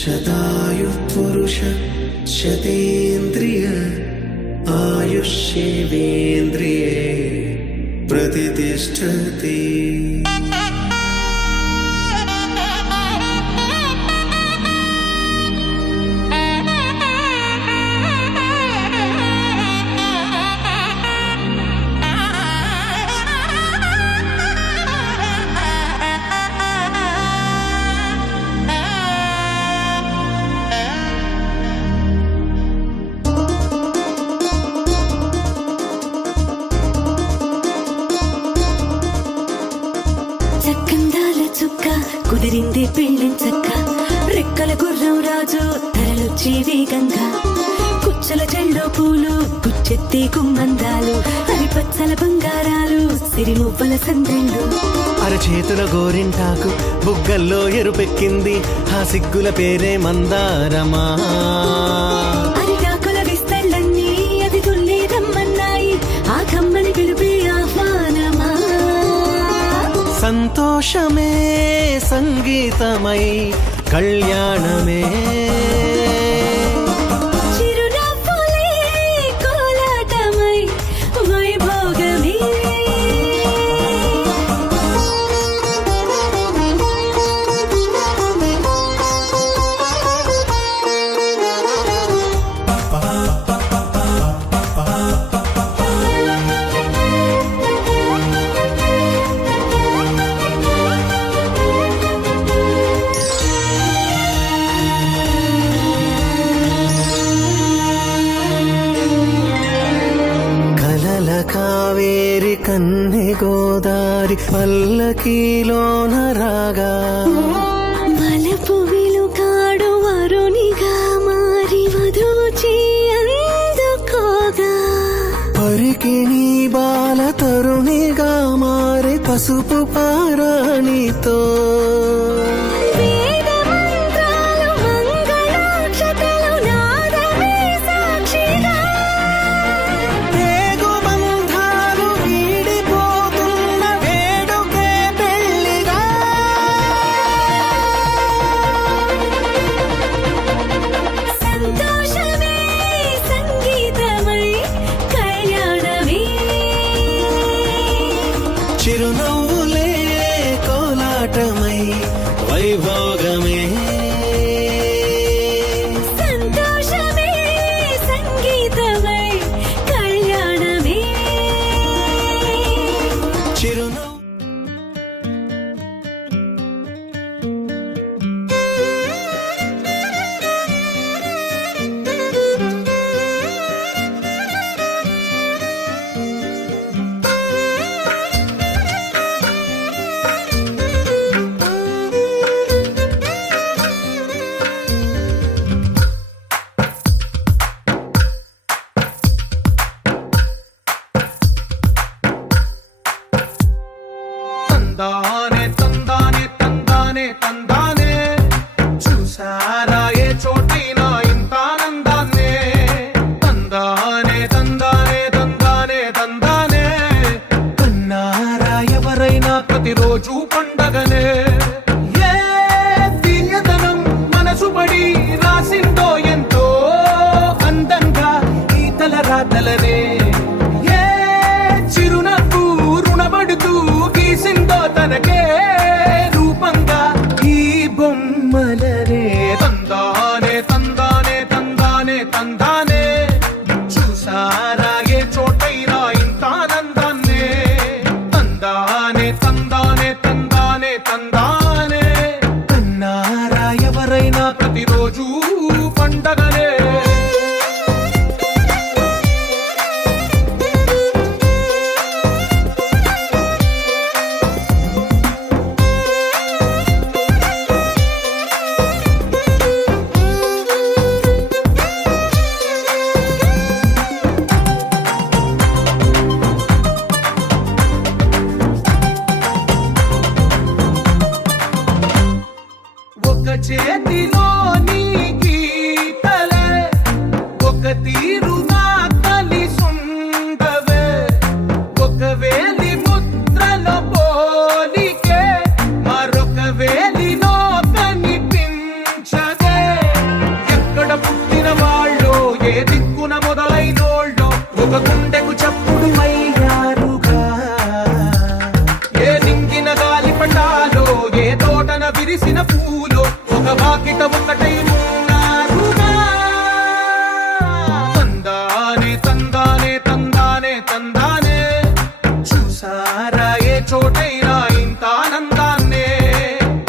శతాయు పురుష శతేంద్రియ ఆయుష్యేంద్రియే ప్రతిష్టతి. చక్కందాల చుక్క కుదిరింది పెళ్ళించక్క, రెక్కల గుర్రం రాజు తరలొచ్చి వేగంగా, కుచ్చల చెల్లో పూలు గుచ్చెత్తి కుమ్మందాలు, అరిపచ్చల బంగారాలు సిరిమువ్వల సందెళ్ళు. అరచేతుల గోరింటాకు బుగ్గల్లో ఎరుపెక్కింది, ఆ సిగ్గుల పేరే మందారమా. అరిటాకుల విస్తళ్ళన్నీ అది తుల్లి రమ్మన్నాయి, ఆ కమ్మని పిలిపి ఆహ్వానమా. సంతోషమే సంగీతమై కళ్యాణమే, చిరునవ్వులే కోలాటమై వైభోగమే. కావేరి కన్నె గోదారి పల్లకీలోన రాగా, మలపు విలుకాడు వరునిగా మారి వధూచి అందుకోగా, పరికిణి బాల తరుణిగా మారి పసుపు పారాణితో, వేద మంత్రాలు మంగళాక్షతలు నాదమే సాక్షిగా, పేగు బంధాలు వీడిపోతున్న వేడుకే పెళ్లిగా. సంతోషమే సంగీతమై కళ్యాణమే, చిరునవ్వులే కోలాటమై వైభోగమే, సంతోషమే సంగీతమై కళ్యాణమే. చిరునవ్వు తందానే తందానే తందానే తందానే, చూసారా ఏ చోటైనా ఇంత ఆనందాన్నే. తందానే తందానే తందానే తందానే, కన్నారా ఎవరైనా ప్రతిరోజు పండగనే. ఏ తీయదనం మనసు పడి రాసిందో ఎంతో అందంగా ఈ తలరాతలనే. ఏ చిరునవ్వు రుణపడుతూ గీసిందో తనకే రూపంగా ఈ బొమ్మలనే. తందానే తందానే తందానే తందానే, చూసారా ఏ చోటైనా ఇంత ఆనందాన్నే. తందానే తందానే తందానే తందానే, కన్నారా ఎవరైనా ప్రతిరోజు పండగనే. ఒక చేతిలో నీ గీతలే, ఒక తీరు నా కలిసుండవే, ఒక వేలి ముద్రల పోలికే మరొక వేలిలో కనిపించదే. ఒక గుండెకు చప్పుడు అయ్యారుగా. ఏ నింగిన గాలి పటాలో, ఏ తోటన విరిసిన పూలో, ఒక వాకిట ఒకటై ఉన్నారుగా. తందానే తందానే తందానే తందానే, చూసారా ఏ చోటైనా ఇంత ఆనందాన్నే.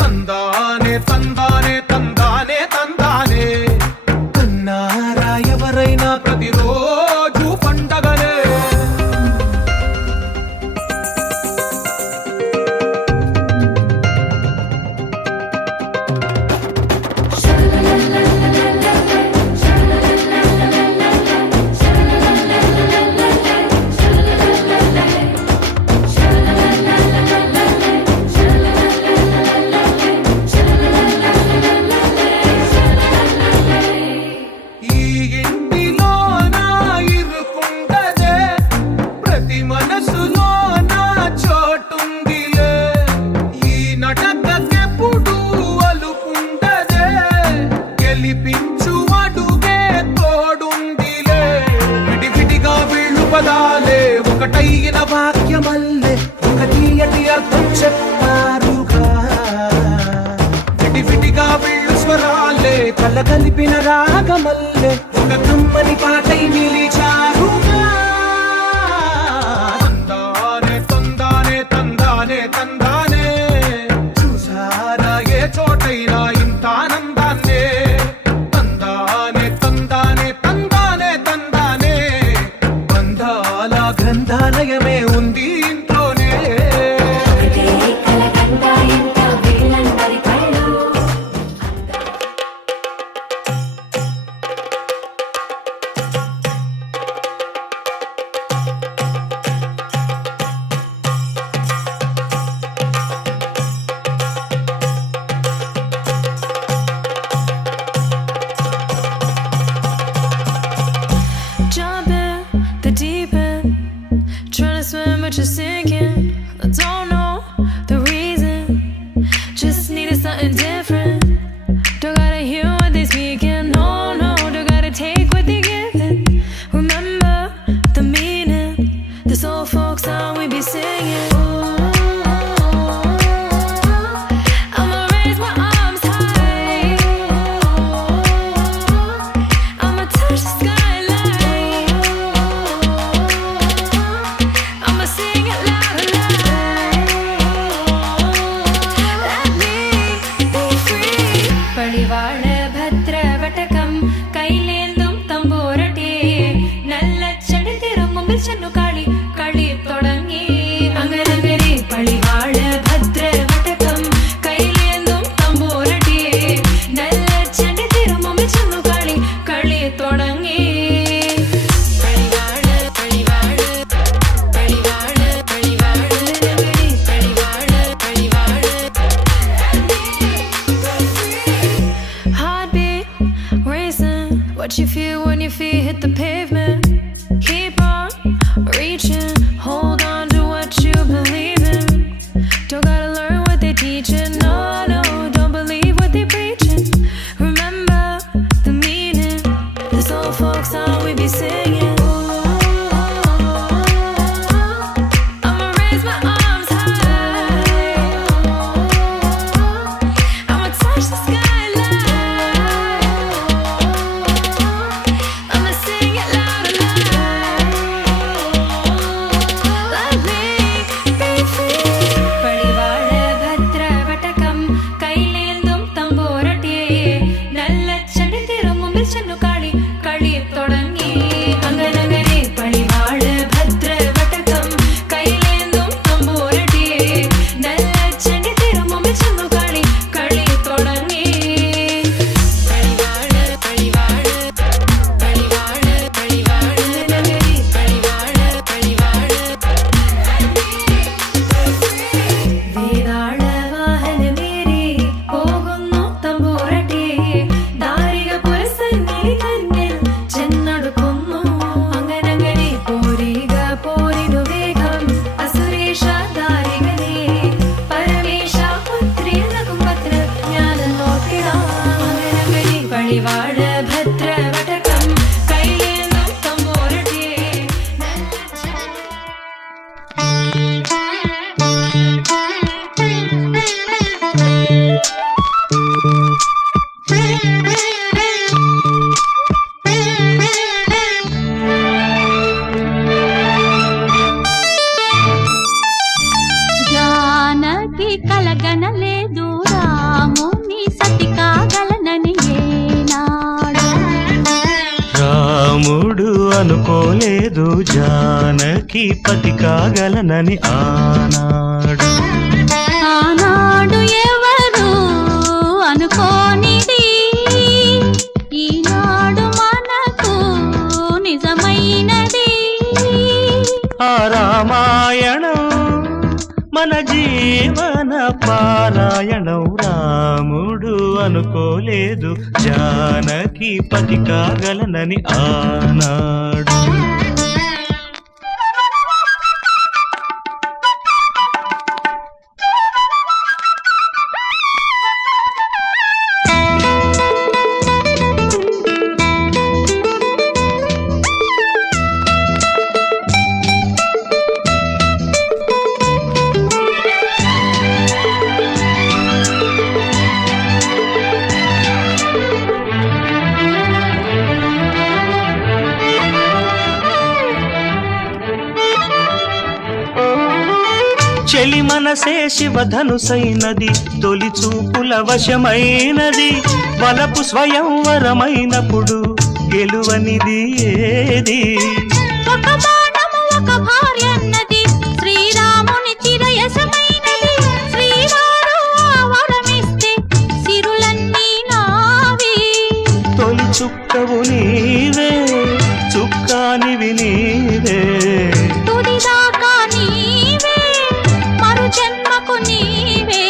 తందానే తందానే తందానే తందానే, కన్నారా ఎవరైనా ప్రతిరోజు పండగలే. ఈ ఇంటిలో నా ఇరుకుండదే, ప్రతి మనసులో నా చోటుందిలే. ఈ నటకెప్పుడు అలుకుండదే, గెలిపించు అడుగే తోడుందిలే. విడివిడిగా వీళ్ళు పదాలే ఒకటైన వాక్యమల్లే, ఒక తీయటి అర్థం చెప్పారుగా. విడివిడిగా వీళ్ళు స్వరాలే కలగలిపిన రాగమల్లే, ఒక కమ్మని పాటై నిలిచారుగా. తందానే తందానే తందానే తందానే, చూసారా ఏ చోటైనా ఇంత ఆనందాన్నే. తందానే తందానే తందానే తందానే, బంధాల గ్రంథాలయమే ఉంది ఇంట్లోనే. ఒకటే కలకండ ఎంత వీళ్ళందరి కళ్ళు. Jump in the deep end, trying to swim but you're sinking. I don't know the reason, just needed something different. Don't gotta hear what they speaking, no, no, don't gotta take what they giving. Remember the meaning, this old folk song we be singing. I'ma raise my arms high, I'ma touch the skyline, I'ma sing it loud and loud. Let me be free. പടിവാള ഭദ്രവടകം കൈലേന്തും തമ്പൂരട്ടെ, നല്ല ചെടി തിരുമുമ്പിൽ ചെന്നു കളി കളി തുടങ്ങി. അങ്ങനെ പടിവാള ഭദ്രവടകം കൈലേന്തും തമ്പൂരട്ടെ, നല്ല ചെടി തിരുമുമ്പിൽ ചെന്നു കളി കളി തുടങ്ങി. പടിവാള പടിവാള പടിവാള പടിവാള പടിവാള പടിവാള. Heartbeat racing, what you feel when your feet hit the pavement. Keep on reaching, hold on to what you believe in. Don't gotta learn what they teaching, no, no, don't believe what they preaching. Remember the meaning, this old folk song we be singing. I'ma raise my arms high, I'ma touch the skyline, I'ma sing it loud and loud. Let me be free. പടിവാള ഭദ്രവടകം കൈലേന്തും തമ്പൂരട്ടെ, നല്ല ചെടി തിരുമുമ്പിൽ ചെന്നു കളി കളി തുടങ്ങി. അങ്ങനെ പടിവാള ഭദ്രവടകം കൈലേന്തും തമ്പൂരട്ടെ, നല്ല ചെടി തിരുമുമ്പിൽ ചെന്നു കളി കളി തുടങ്ങി. പടിവാള പടിവാള പടിവാള പടിവാള പടിവാള പടിവാള. വേതാള വാഹനമേറി പോകുന്നു തമ്പൂരട്ടെ, ദാരിക പുരസന്നിധി തന്നിൽ ചെന്നടുക്കുന്നു. അങ്ങനെ പോരിക പോരിനു വേഗം അസുരേഷ ദാരികനെ, പരമേശ പുത്രിയനകും പത്രജ്ഞാനം നോക്കിടാം. അങ്ങനെ പടിവാള ഭദ്രവടകം കൈലേന്തും തമ്പൂരട്ടെ, అనుకోలేదు జానకి పతి కాగలనని ఆనాడు. ఆనాడు ఎవరు అనుకోనిది ఈనాడు మనకు నిజమైనది. ఆ రామాయణం మన జీవన పారాయణం. రాముడు అనుకోలేదు జానకి పతి కాగలనని ఆనాడు. చెలి మనసే శివధనుసైనది, తొలి చూపుల వశమైనది. వలపు స్వయంవరమైనప్పుడు గెలువనిది ఏది? ఒక బాణము ఒక భార్య అన్నది, శ్రీరాముని చిరయసమైనది. శ్రీవారు వరమిస్తే సిరులన్నీ నావి. తొలి చుక్కవు నీవే, చుక్కానివి నీవే. తుదిదాకా నీవే, మరు జన్మకు నీవే.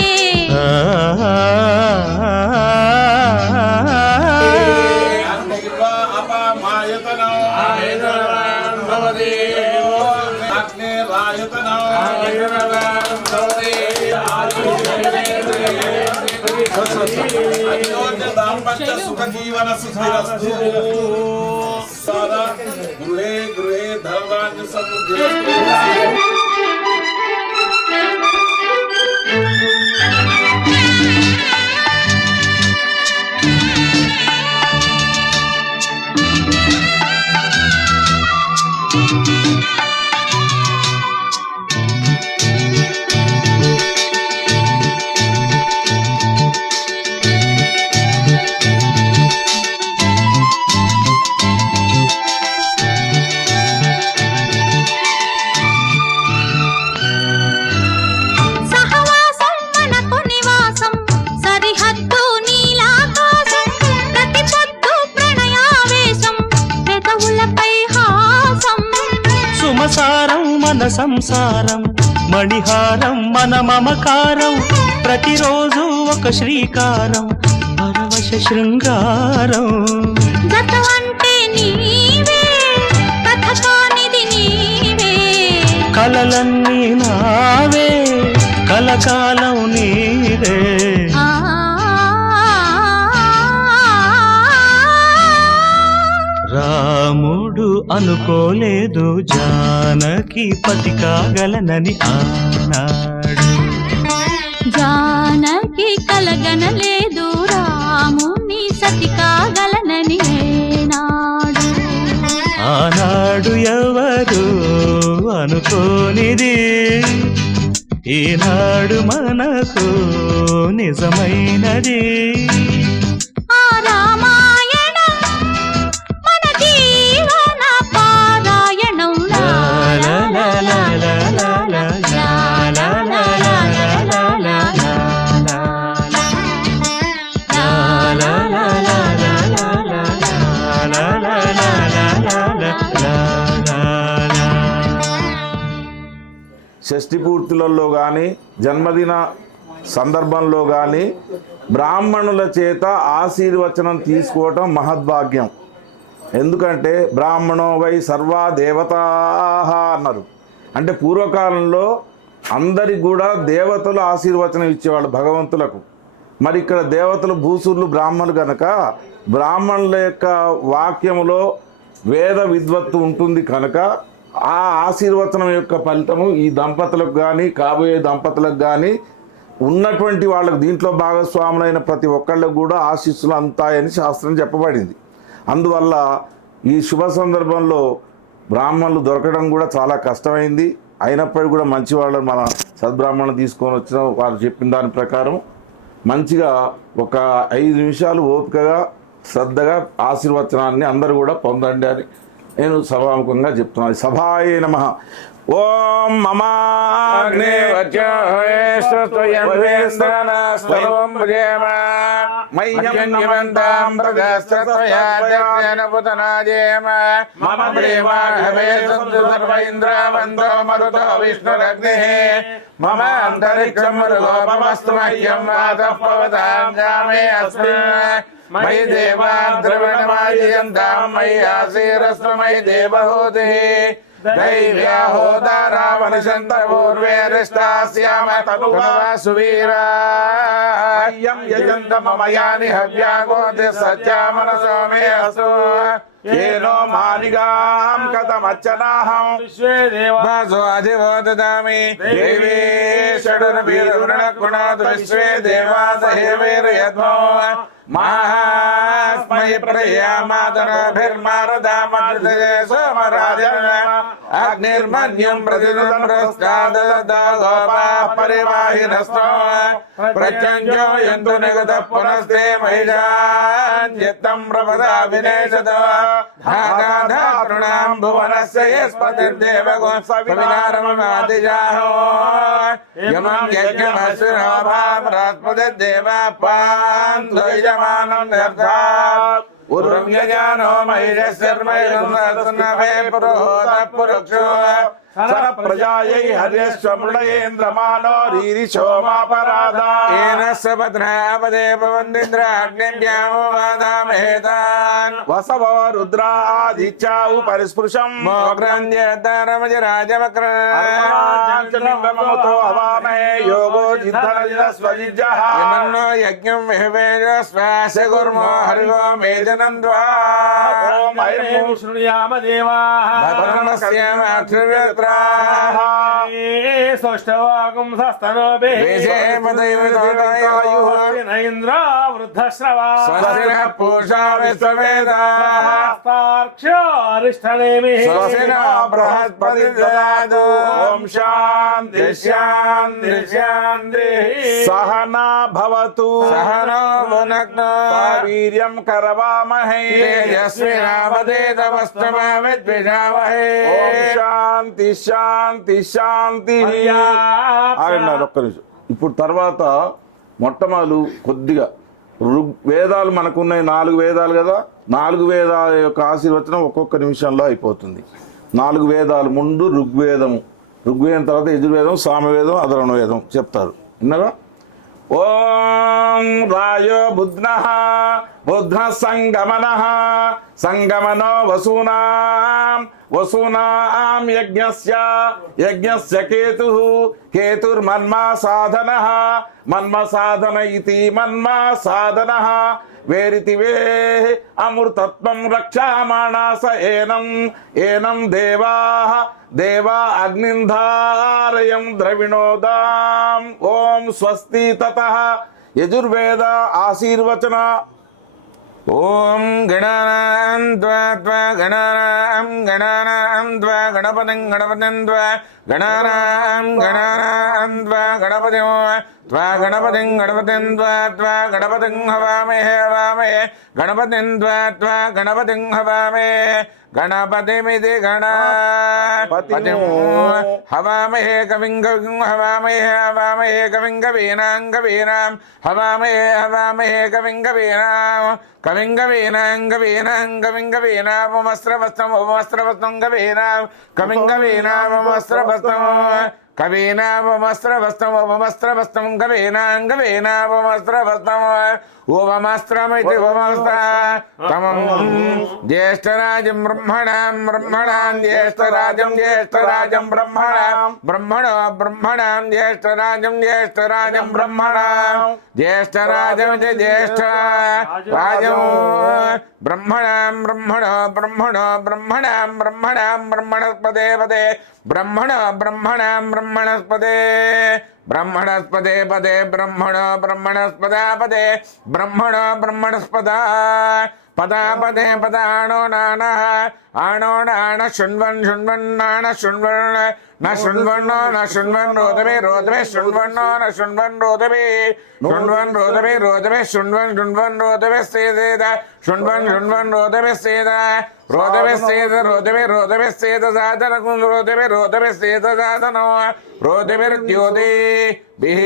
సుఖ జీవన సుఖిరస్తు. గృహే గృహే ధనధాన్య సమృద్ధి. సహవాసం మనకు నివాసం, సరిహద్దు నీలాకాశం. ప్రతి పొద్దు ప్రణయావేశం, పెదవులపై హాసం. సుమసారం మన సంసారం, మణిహారం మన మమకారం. ప్రతిరోజు ఒక శ్రీకారం, పరవశ శృంగారం. గత అంటే నీవే, కథ కానిది నీవే. కలలన్నీ నావే, కలకాలం నీవే. ఆ రాముడు అనుకోలేదు జానకి పతి కాగలనని ఆనాడు. జానకి కలగనలేదు రాముని సతి కాగలనని ఏనాడు. ఆనాడు ఎవరు అనుకోనిది ఈనాడు మనకు నిజమైనది. ఆ రామాయణం మన జీవన పారాయణం. లా లా లా లా లా లా లా లా లా లా లా లా లా లా లా. షష్ఠి పూర్తులలో కానీ జన్మదిన సందర్భంలో కానీ బ్రాహ్మణుల చేత ఆశీర్వచనం తీసుకోవటం మహద్భాగ్యం. ఎందుకంటే బ్రాహ్మణో వై సర్వా దేవతా అన్నారు. అంటే పూర్వకాలంలో అందరికి కూడా దేవతలు ఆశీర్వచనం ఇచ్చేవాళ్ళు భగవంతులకు. మరి ఇక్కడ దేవతలు భూసురులు బ్రాహ్మణులు కనుక బ్రాహ్మణుల యొక్క వాక్యములో వేద విద్వత్తు ఉంటుంది కనుక ఆ ఆశీర్వచనం యొక్క ఫలితము ఈ దంపతులకు కానీ కాబోయే దంపతులకు కానీ ఉన్నటువంటి వాళ్ళకు దీంట్లో భాగస్వాములైన ప్రతి ఒక్కళ్ళకు కూడా ఆశీస్సులు అందుతాయని శాస్త్రం చెప్పబడింది. అందువల్ల ఈ శుభ సందర్భంలో బ్రాహ్మణులు దొరకడం కూడా చాలా కష్టమైంది. అయినప్పటికీ కూడా మంచి వాళ్ళని మన సద్బ్రాహ్మణులు తీసుకొని వచ్చిన వారు చెప్పిన దాని ప్రకారం మంచిగా ఒక 5 నిమిషాలు ఓపికగా శ్రద్ధగా ఆశీర్వచనాన్ని అందరూ కూడా పొందండి అని నేను సభాముఖంగా చెప్తున్నాను. సభాయే నమః. ఓం మమాగ్నే మమ అంతరిక్షం మరుగోపమస్తు మహ్యం వాతః పవతాంగామే అస్మిన్ మయి దేవా ద్రవణమాయంతాం మయి ఆసీరస్వ మయి దేవహూతి దైవ్యా హోతారావనిషంత పూర్వేరిష్టాస్యామ తనువా సువీరాయం యజంత మమ యాని హవ్యాగోతి సత్యా మనసో మే అస్తు ఏనో మానిగాం కథమచ్చనాహం విశ్వేదేవాసో అధివో దదామి దేవీ షడుర్వీరుణగుణాతు విశ్వే దేవాస హేవేర్యద్మో మహాస్మై ప్రయామాతనభిర్మారదామృతయే సోమరాజన అగ్నిర్మన్యం ప్రతినుతం ప్రస్తాదదోపా పరివాహినస్తో ప్రత్యంజో యంతు నిగత పునస్తే మహిషాన్యత్తం ప్రపదా వినేశతో ధాతాధాతృణాం భువనస్య యస్పతిర్దేవగో సవినారమమాతిజాహో యమం యజ్ఞమశ్వినో భామరాస్పతిర్దేవాపాన్ ద్వైజమానం నిర్ధాత్ ఉర్వం యజానో మహిషశర్మైరున్నవే పురోహోత పురుక్షో సన ప్రజాయై హర్యశ్వ మృడయేంద్రమానో రీరిశోమాపరాధా ఏన సపత్నాపదే పవందింద్రాగ్నిభ్యామో వాదామహేతాన్ వసవో రుద్రాదిత్యావు పరిస్పృశం మోగ్రంధ్యతరమజ రాజవక్రమతో అవామహే యోగో జిద్ధనజిద స్వజిజ్జః యమన్నో యజ్ఞం విహవేజ శ్వాస గుర్మో హరిగో మేజనం ద్వా ఓం ఐం శృణుయామ దేవాః భద్రమస్యామాక్షవ్యత్ర సౌష్టవాగం సస్తనోభే ఇంద్ర వృద్ధశ్రవా స్వస్తిన పూషా విశ్వవేదాక్షరిష్టనేమి స్వస్తిన బృహస్పతి దదాతు ఓం శాంతి శాంతి శాంతి సహనా భవతు సహనో భునక్తు వీర్యం కరవామహే తేజస్వినావదేతమస్తమా విద్విషావహే ఓం శాంతి శాంతి శాంతి. ఆగండి ఒక్క నిమిషం. ఇప్పుడు తర్వాత మొట్టమొదలు కొద్దిగా వేదాలు మనకున్నాయి, 4 వేదాలు కదా, 4 వేదాల యొక్క ఆశీర్వచనం ఒక్కొక్క నిమిషంలో అయిపోతుంది. 4 వేదాలు ముందు ఋగ్వేదము, ఋగ్వేదం తర్వాత యజుర్వేదం, సామవేదం, అధర్వణ వేదం చెప్తారు. విన్నారా? ఓం రాయో బుధ్నః బుధ్నః సంగమనః సంగమనో వసూనాం వసూనాం యజ్ఞస్య యజ్ఞస్య కేతుః కేతుర్మన్మా సాధనః మన్మ సాధన ఇతి మన్మా సాధనః వేరితి వే అమృతత్వం రక్షామాణాస ఏనం ఏనం దేవాః దేవా అగ్నింధారయం ద్రవిణోదాం. ఓం స్వస్తి తతః. యజుర్వేద ఆశీర్వచన. ఓం గణానాం త్వా త్వా గణానాం గణానాం త్వా గణపతిం గణపతిం త్వా గణానాం గణానాం త్వా గణపతిం త్వా గణపతిం గణపతిం త్వా త్వా గణపతిం హవామహే హవామహే గణపతిం త్వా త్వా గణపతిం హవామహే గణపతిమితి గణపతిం హవామహే కవిం కవిం హవామహే హవామహే కవిం కవీనాం కవీనాం హవామహే హవామహే కవిం కవీనాం కవిం కవీనాం కవీనాం కవిం కవీనాం ఉపమస్త్రవస్తం ఉపమస్త్రవస్తం కవీనాం కవిం కవీనాం ఉపమస్త్రవస్తం కవీనామస్త్రవస్తం ఉపమస్త్రవస్తం కవీనాం కవీనామస్త్రవస్తం ఉపమస్త్రమితి ఉపమస్త్రమం జ్యేష్ఠరాజం బ్రహ్మణాం బ్రహ్మణాం జ్యేష్ఠరాజం జ్యేష్ఠరాజం బ్రహ్మణాం బ్రహ్మణో బ్రహ్మణాం జ్యేష్ఠరాజం జ్యేష్ఠరాజం బ్రహ్మణాం జ్యేష్ఠరాజమితి జ్యేష్ఠరాజం బ్రహ్మణాం బ్రహ్మణో బ్రహ్మణో బ్రహ్మణాం బ్రహ్మణాం బ్రహ్మణస్పదే పదే బ్రహ్మణ బ్రహ్మణాం బ్రహ్మణస్పదే బ్రహ్మణస్పదే పదే బ్రహ్మణో బ్రహ్మణస్పదా పదే బ్రహ్మణో బ్రహ్మణస్పదా పదాపదే పదాణో నాన ఆణో నాణ శృణ్వన్ శృణ్వన్ నాణ శృణ్వన్ न शृण्वन्नो न शृण्वन् रोदवे रोदवे शृण्वन्नो न शृण्वन् रोदवे शृण्वन् रोदवे रोदवे शृण्वन् शृण्वन् रोदवे सेद शृण्वन् शृण्वन् रोदवे सेद रोदवे सेद रोदवे रोदवे सेद साधन रोदवे रोदवे सेद साधनो रोदविर्द्योते बिः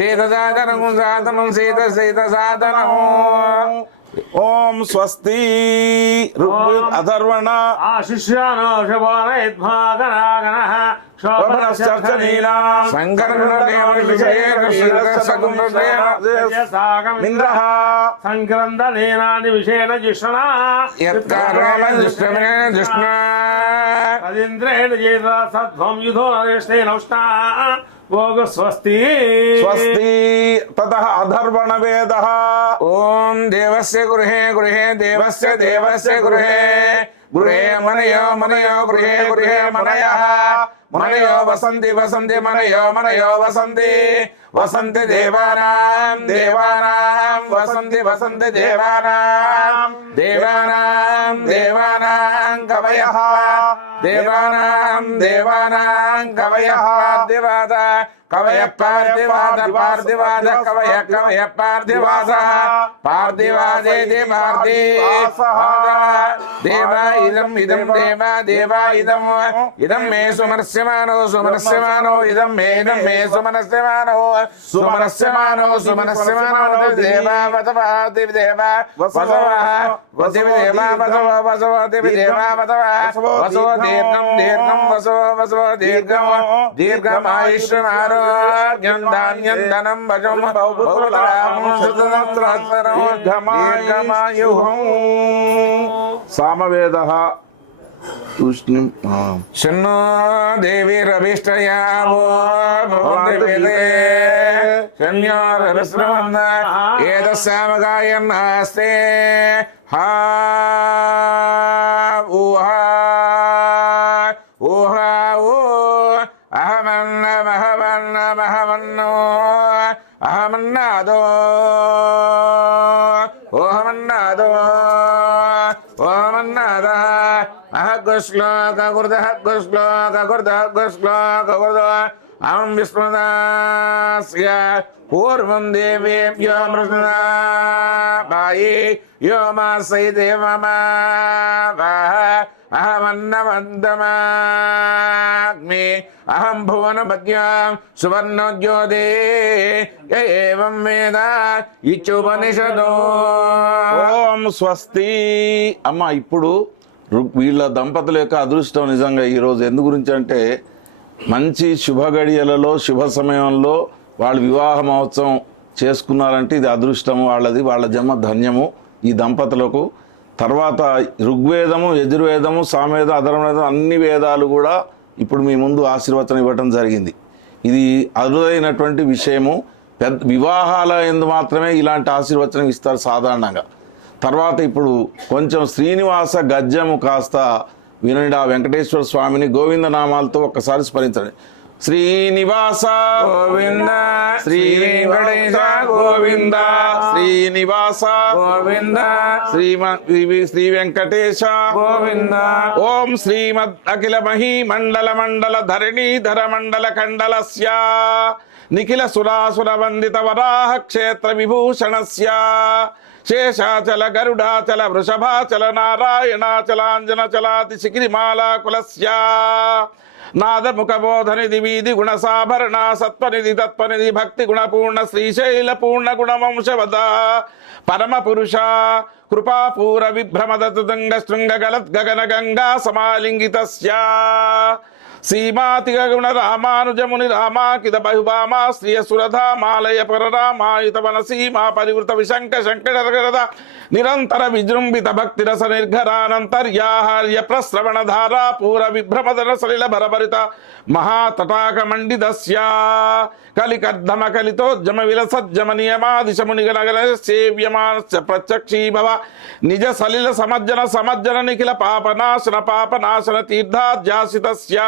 सेद साधनं साधनं सेद सेद साधनम् ఓం స్వస్తి అధర్వణ ఆశిష్యానో శుభోనయద్భాగనాగనః శోభనశ్చర్చనీనాం ఇంద్రః సంక్రందనేనాని విషేణ జిష్ణనా తదింద్రేణ చేత సత్వం యుధో నరేష్టేన ఉష్ణా భోగ స్వస్తి స్వస్తి తతః అధర్వణ వేదః ఓం దేవస్య గృహే గృహే దేవస్య దేవస్య గృహే గృహే మనయో మనయో గృహే గృహే మనయః మనయో వసంతి వసంతి మనయో మనయో వసంతి వసంతి దేవానాం దేవానాం వసంతి వసంతి దేవానాం దేవానాం దేవానాం కవయః దేవానాం దేవానాం కవయః పార్థివాద కవయ పార్థివాద పార్థివాద కవయ కవయ పార్థివాద పార్థివాదేతి పార్థివాద దేవ ఇదం ఇదం దేవ దేవ ఇదం ఇదం మే సుమనస్యమానో సుమనస్యమానో ఇదం మే సుమనస్యమానో సుమనస్యమానో సుమనస్యమానో దేవ వసవ దేవి దేవ వసవ వదేవి దేవ వసవ వసవ దేవి దేవ వసవ వసవ దీర్ఘం దీర్ఘం వసవ వసవ దీర్ఘం దీర్ఘమాయుష్మారోగ్యం ధాన్యం ధనం భజం దీర్ఘమాయు సామవేదః తూష్ణిం శన్నో దేవి రవిష్టయావో భవంతి శన్యో రవిశ్రవంద ఏతస్సామగాయన్నాస్తే హా ఊహా ఊహా ఊ అహమన్నమహమన్నమహమన్నో అహమన్నాదో ఓహమన్నాదో ఓహమన్నాద అహగ్శ్లోక గుర్ద హగ్శ్లోక గుర్ద హగ్శ్లోక గుర్ద అహం విస్మృతాస్య పూర్వం దేవేభ్యో మృష్ణా బాయి యో మాసై దేవమా అహమన్నవందమాగ్మి అహం భువనపద్యాం సువర్ణోద్యోదే ఏవం వేద ఇచ్చుపనిషదో. ఓం స్వస్తి. అమ్మ ఇప్పుడు వీళ్ళ దంపతుల యొక్క అదృష్టం నిజంగా ఈరోజు ఎందు గురించి అంటే మంచి శుభ గడియలలో శుభ సమయంలో వాళ్ళు వివాహ మహోత్సవం చేసుకున్నారంటే ఇది అదృష్టము వాళ్ళది, వాళ్ళ జన్మ ధన్యము ఈ దంపతులకు. తర్వాత ఋగ్వేదము, యజుర్వేదము, సామవేదం, అధర్వవేదం అన్ని వేదాలు కూడా ఇప్పుడు మీ ముందు ఆశీర్వచనం ఇవ్వటం జరిగింది. ఇది అరుదైనటువంటి విషయము. వివాహాల ఎందు మాత్రమే ఇలాంటి ఆశీర్వచనం ఇస్తారు సాధారణంగా. తర్వాత ఇప్పుడు కొంచెం శ్రీనివాస గద్యము కాస్త వినండి. ఆ వెంకటేశ్వర స్వామిని గోవింద నామాలతో ఒక్కసారి స్మరించండి. శ్రీనివాస గోవింద శ్రీ వెంకటేశ గోవింద, శ్రీనివాస గోవింద శ్రీ వెంకటేశ గోవింద. ఓం శ్రీమద్ అఖిల మహీ మండల మండల ధరణీధర మండల కండలస్య నిఖిల సురాసుర వందిత వరాహ క్షేత్ర విభూషణస్య శేషాచల గరుడాచల వృషభాచల నారాయణాచలాంజనచలాతి శిఖిరిమాలా కులస్య నాదముఖబోధనిధి వీధి గుణసాభరణ సత్వనిధి తత్వనిధి భక్తి గుణపూర్ణ శ్రీశైల పూర్ణ గుణవంశవద పరమ పురుష కృపాపూర విభ్రమదతుంగ శృంగ గలత్ గగన గంగా సమాలింగితస్య సీమాతిగ గుణ రామానుజముని రామాకిద బహుభామా శ్రియ సురధామాలయ పరరామాయుత వనసీమా పరివృత విశంక శంకరగరద నిరంతర విజృంభిత భక్తి రస నిర్ఘరానంతర్యాహార్య ప్రశ్రవణ ధారా పూర విభ్రమదన సలిల భరభరిత మహాతటాక మండితస్య కలికర్ధమ కలితోజ్జమ విలసజ్జమ నియమాదిశమునిగనగల సేవ్యమానస్య ప్రత్యక్షీభవ నిజ సలిల సమజ్జన సమజ్జన నిఖిల పాపనాశన పాపనాశన తీర్థాధ్యాసితస్య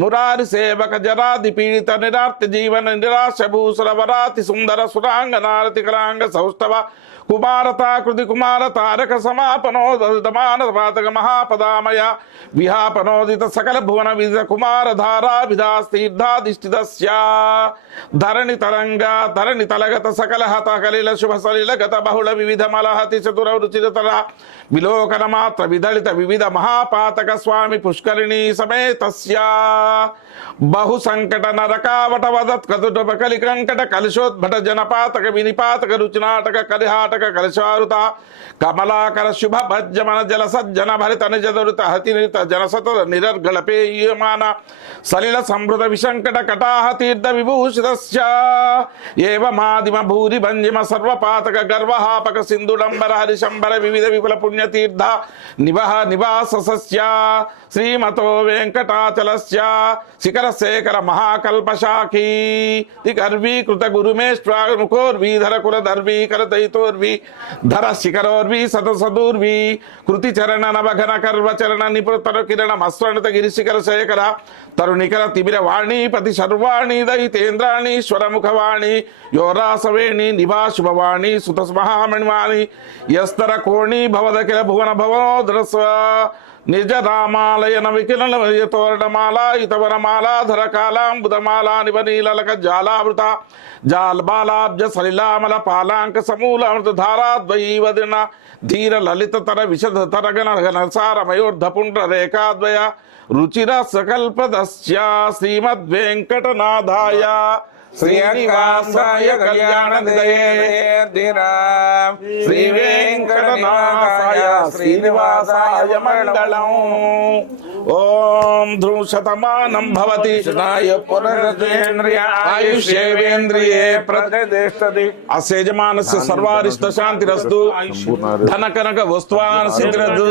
మురారి సేవక జరాది పీడిత నిరార్తి జీవన నిరాశ భూసుర వరాతి సుందర సురాంగ నారతి కరాంగ సౌష్ఠవ కుమారతాకృతి కుమార తారక సమాపనోదమానపాతక మహాపదామయ విహాపనోదిత సకల భువన విదిత కుమార ధారా విధాస్తీర్థాధిష్ఠితస్య ధరణి తరంగా ధరణి తలగత సకల హత కలిల శుభ సలిల గత బహుళ వివిధ మలహతి చతుర రుచిరతర విలోకన మాత్ర విదళిత వివిధ మహాపాతక స్వామి పుష్కరిణీ సమేతస్య బహు సంకట నరకావట వదత్ కదుట కలికంకట కలుషోద్భట జనపాతక వినిపాతక రుచినాటక కలిహాటక కలశారుత కమలాకర శుభ భజ్యమన జల సజ్జన భరిత నిజదరుత హతినిత జనసత నిరర్గళ పేయమాన సలిల సంభృత విశంకట కటాహ తీర్థ విభూషితస్య ఏవమాదిమ భూరి భంజిమ సర్వపాతక గర్వహాపక సింధుడంబర హరిశంబర వివిధ విపుల పుణ్యతీర్థ నివహ నివాసస్య శ్రీమతో వెంకటాచలస్య శిఖర శేఖర మహాకల్పశాఖీ గర్వీకృత గురుమేష్ట్రా ముఖోర్వీధర కుల దర్వీకర దయితోర్వి ధర శిఖరోర్వి సతసదూర్వి కృతి చరణ నవఘన కర్వ చరణ నిపుతర కిరణ మస్రణత గిరిశిఖర శేఖర తరుణికర తిమిర వాణి పతి శర్వాణి దయితేంద్రాణీశ్వర ముఖవాణి యోరాసవేణి నిభా శుభవాణి సుత మహామణివాణి యస్తర కోణి భవదకిల భువన భవనోద్రస్వ నిజ రామాలయన వికిరణ తోరణమాలా ఇతవరమాలాధర కాలాంబుదమాలా నివనీలక జాలావృత జాల్బాలాబ్జ సలిలామల పాలాంక సమూలామృత ధారాద్వయీవదిన ధీర లలిత తర విశద తరగణ ఘనసార మయోర్ధ పుండ్ర రేఖాద్వయ రుచిర సకల్పదస్య శ్రీమద్వేంకటనాథాయ శ్రీనివాసాయ కళ్యాణ శ్రీ వెంకటనాథాయ శ్రీనివాసాయ మంగళం. ఓం ధ్రువ శతమానం భవతి శతాయ పునరేంద్రియ ఆయుష్యేంద్రియే ప్రతిష్టతి అసేజమానస్య సర్వారిష్ట శాంతిరస్తు ధన కనక వస్తువాన్ సిద్ధిరస్తు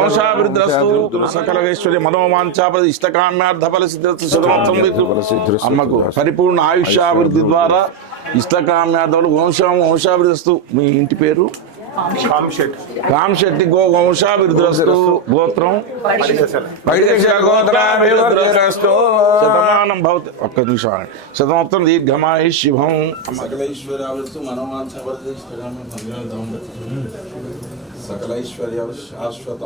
వంశాభివృద్ధిరస్తు సకలైశ్వర్య మనోవాంఛాపది ఇష్టకామ్యార్థ ఫల సిద్ధిరస్తు. అమ్మకు పరిపూర్ణ ఆయుష్యాభివృద్ధి ద్వారా ఇష్టకామ్యార్థులు వంశాభివృద్ధిస్తు. మీ ఇంటి పేరు కామశెట్టి గో వంశాభివృద్ధిరస్తు. గోత్రం శతమానం భవతి. ఒక్క నిమిషం శతమోత్తం దీర్ఘమాయుష్ శుభం. సకలైశ్వర్యావృత్తు మనోవాంఛాపది సకలైశ్వర్య శాశ్వత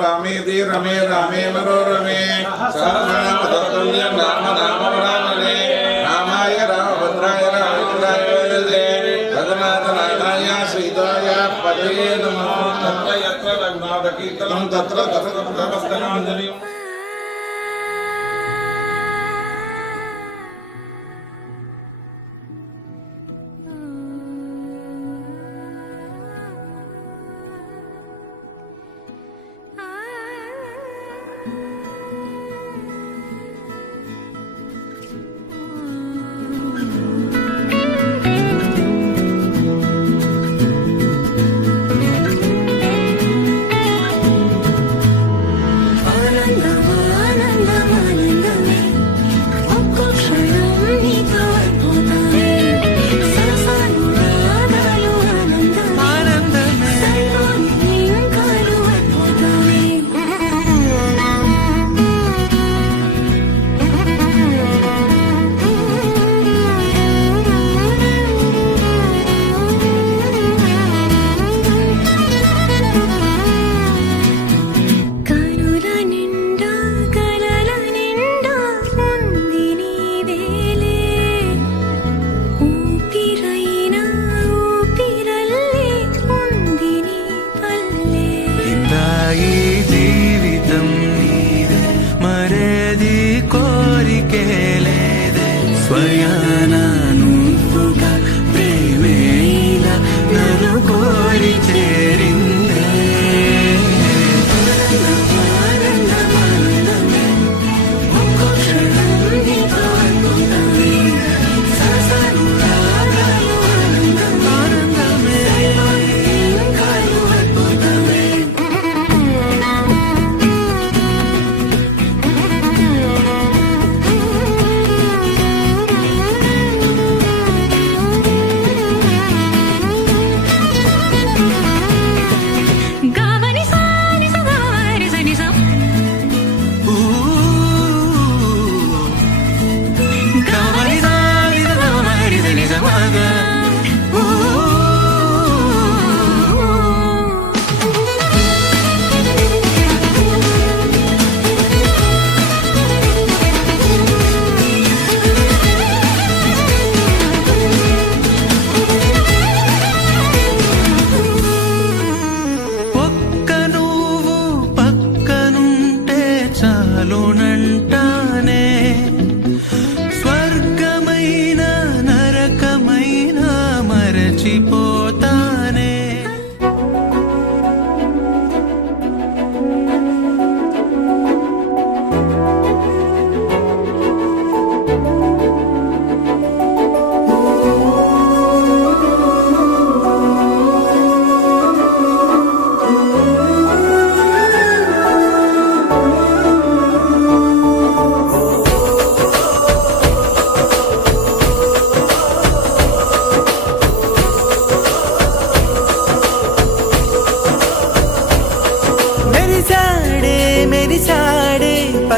రామేది రమే రామే మనోరమే రామాయ రామభద్రాయ రామచంద్రాయ జగన్నాథనాథాయ శ్రీదాయ పదే నమః. తత్ర యత్ర రఘునాథ కీర్తనం తత్ర తత్ర నమస్కారాంజలి. ఆనంద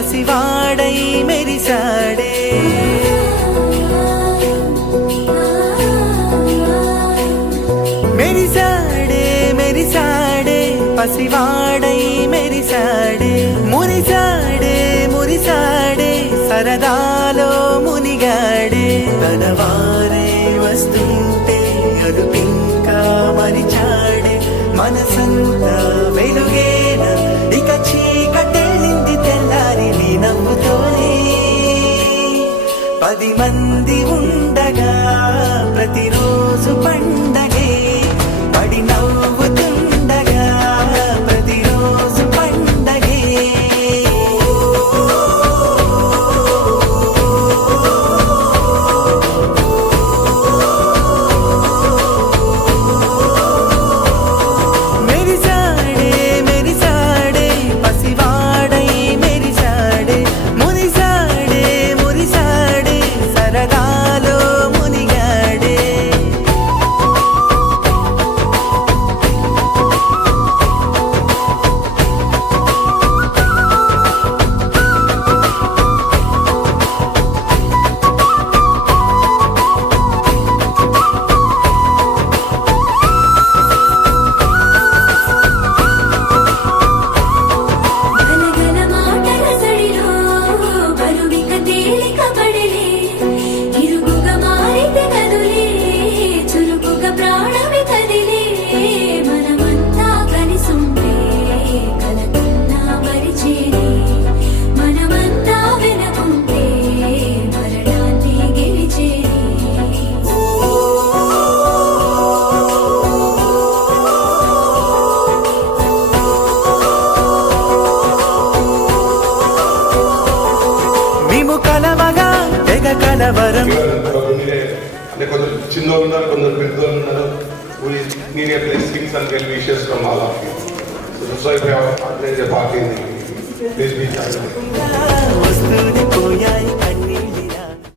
పసివాడై మెరిసాడే మెరిసాడే మెరిసాడే పసివాడై మెరిసాడే మురిసాడే మురిసాడే సరదాలో మునిగాడే తనవారే వస్తుంటే అడుపింకా మరిచాడే మనసంతా వెలుగేన ఇక చీకటెళ్ళింది తెల్లారి నీ నవ్వుతోనే 10 మంది ఉండగా ప్రతిరోజు పండగే పడి నవ్వుతుండగా ప్రతిరోజు పండగే మెరిసాడే మెరిసాడే పసివాడై మెరిసాడే మురిసాడే మురిసాడే సరదాలో మునిగాడే గలగల మాటల సడిలో బరువిక తేలిక పడలే ఇరుకుగా మారితే కదులే చురుకుగా ప్రాణమి కదిలే మనమంతా కలిసుంటే కలకన్నా మరిచేనే మనమంతా వెనకుంటే మరణాన్ని గెలిచేనే మేము కలవగా తెగ కలవరం అంటే కొందరు చిన్నోళ్ళు ఉన్నారు, కొందరు పెద్దోళ్ళు ఉన్నారు. We need a blessings and well wishes from all of you. So that's why we have organized a party in the please be thankful. వస్తూనే పోయాయి